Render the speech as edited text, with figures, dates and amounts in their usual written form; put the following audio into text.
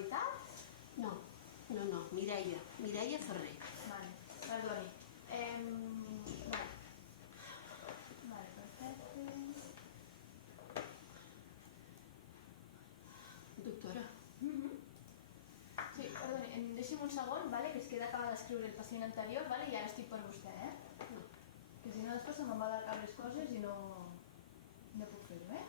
veritat? No, Mireia Ferrer. Vale, perdoni. Vale, perfecte. Doctora. Sí, perdoni, deixi'm un segon, vale, que es queda acabar d'escriure el pacient anterior, vale, i ara estic per vostè, No. Que si no després se me'n va de cap les coses i no puc fer-ho,